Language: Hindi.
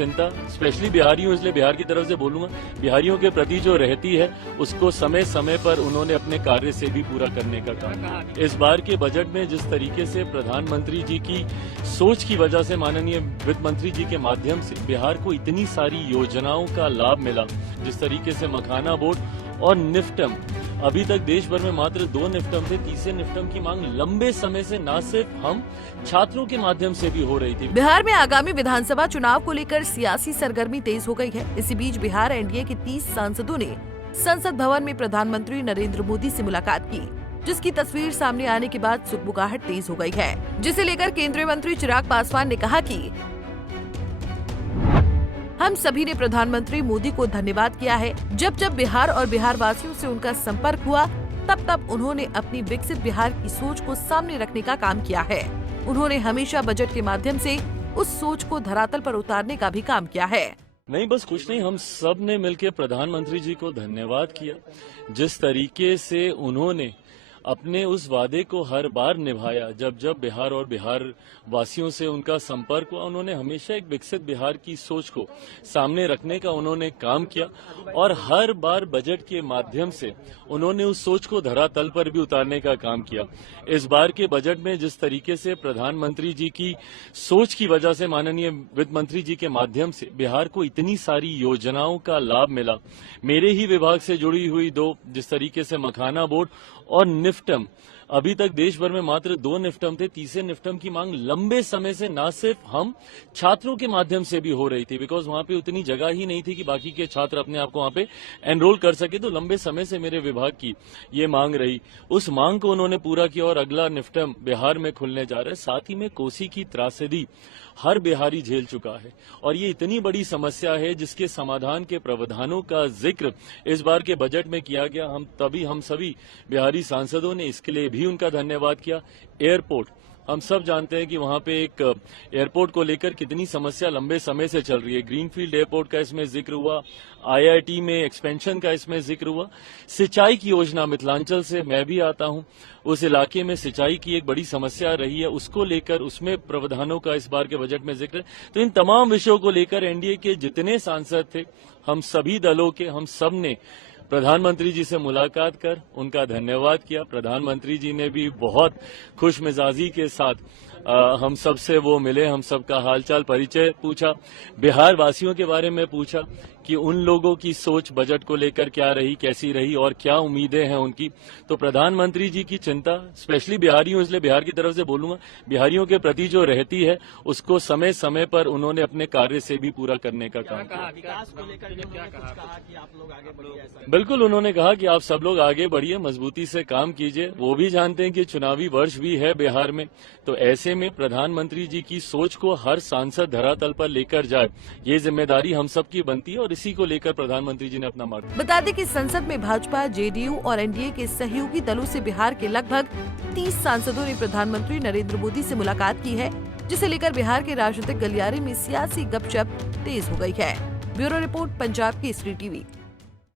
चिंता स्पेशली बिहारियों, इसलिए बिहार की तरफ से बोलूंगा, बिहारियों के प्रति जो रहती है उसको समय समय पर उन्होंने अपने कार्य से भी पूरा करने का काम। इस बार के बजट में जिस तरीके से प्रधानमंत्री जी की सोच की वजह से माननीय वित्त मंत्री जी के माध्यम से बिहार को इतनी सारी योजनाओं का लाभ मिला, जिस तरीके से मखाना बोर्ड और निफ्टम, अभी तक देश भर में मात्र 2 निफ्टम थे, तीसरे निफ्टम की मांग लंबे समय से न सिर्फ हम छात्रों के माध्यम से भी हो रही थी। बिहार में आगामी विधानसभा चुनाव को लेकर सियासी सरगर्मी तेज हो गई है। इसी बीच बिहार एनडीए के 30 सांसदों ने संसद भवन में प्रधानमंत्री नरेंद्र मोदी से मुलाकात की, जिसकी तस्वीर सामने आने के बाद सुगबुगाहट तेज हो गई है, जिसे लेकर केंद्रीय मंत्री चिराग पासवान ने कहा कि हम सभी ने प्रधानमंत्री मोदी को धन्यवाद किया है। जब जब बिहार और बिहार वासियों से उनका संपर्क हुआ, तब तब उन्होंने अपनी विकसित बिहार की सोच को सामने रखने का काम किया है। उन्होंने हमेशा बजट के माध्यम से उस सोच को धरातल पर उतारने का भी काम किया है। नहीं, बस कुछ नहीं, हम सब ने मिलकर प्रधानमंत्री जी को धन्यवाद किया। जिस तरीके से उन्होंने अपने उस वादे को हर बार निभाया, जब जब बिहार और बिहार वासियों से उनका संपर्क हुआ, उन्होंने हमेशा एक विकसित बिहार की सोच को सामने रखने का उन्होंने काम किया और हर बार बजट के माध्यम से उन्होंने उस सोच को धरातल पर भी उतारने का काम किया। इस बार के बजट में जिस तरीके से प्रधानमंत्री जी की सोच की वजह से माननीय वित्त मंत्री जी के माध्यम से बिहार को इतनी सारी योजनाओं का लाभ मिला, मेरे ही विभाग से जुड़ी हुई 2, जिस तरीके से मखाना बोर्ड और निफ्टम, अभी तक देश भर में मात्र 2 निफ्टम थे, तीसरे निफ्टम की मांग लंबे समय से न सिर्फ हम छात्रों के माध्यम से भी हो रही थी, बिकॉज वहां पे उतनी जगह ही नहीं थी कि बाकी के छात्र अपने आप को वहां पे एनरोल कर सके। तो लंबे समय से मेरे विभाग की ये मांग रही, उस मांग को उन्होंने पूरा किया और अगला निफ्टम बिहार में खुलने जा रहा है। साथ ही में कोसी की त्रासदी हर बिहारी झेल चुका है और ये इतनी बड़ी समस्या है जिसके समाधान के प्रावधानों का जिक्र इस बार के बजट में किया गया। हम सभी बिहारी सांसदों ने इसके लिए भी उनका धन्यवाद किया। एयरपोर्ट, हम सब जानते हैं कि वहां पे एक एयरपोर्ट को लेकर कितनी समस्या लंबे समय से चल रही है। ग्रीनफील्ड एयरपोर्ट का इसमें जिक्र हुआ, आईआईटी में एक्सपेंशन का इसमें जिक्र हुआ। सिंचाई की योजना, मिथिलांचल से मैं भी आता हूं, उस इलाके में सिंचाई की एक बड़ी समस्या रही है, उसको लेकर उसमें प्रावधानों का इस बार के बजट में जिक्र है। तो इन तमाम विषयों को लेकर एनडीए के जितने सांसद थे, हम सभी दलों के, हम सब ने प्रधानमंत्री जी से मुलाकात कर उनका धन्यवाद किया। प्रधानमंत्री जी ने भी बहुत खुश मिजाजी के साथ हम सब से वो मिले, हम सबका हालचाल परिचय पूछा, बिहार वासियों के बारे में पूछा कि उन लोगों की सोच बजट को लेकर क्या रही, कैसी रही और क्या उम्मीदें हैं उनकी। तो प्रधानमंत्री जी की चिंता स्पेशली बिहारियों, इसलिए बिहार की तरफ से बोलूंगा, बिहारियों के प्रति जो रहती है उसको समय समय पर उन्होंने अपने कार्य से भी पूरा करने का काम किया। विकास को लेकर क्या कहा कि आप लोग आगे बढ़िए? बिल्कुल, उन्होंने कहा कि आप सब लोग आगे बढ़िए, मजबूती से काम कीजिए। वो भी जानते हैं कि चुनावी वर्ष भी है बिहार में, तो ऐसे में प्रधानमंत्री जी की सोच को हर सांसद धरातल पर लेकर जाए, ये जिम्मेदारी हम सब की बनती है और इसी को लेकर प्रधानमंत्री जी ने अपना मार्ग। बता दें कि संसद में भाजपा, जेडीयू और एनडीए के सहयोगी दलों से बिहार के लगभग 30 सांसदों ने प्रधानमंत्री नरेंद्र मोदी से मुलाकात की है, जिसे लेकर बिहार के राजनीतिक गलियारे में सियासी गपशप तेज हो गई है। Bureau report, Punjab Kesari TV.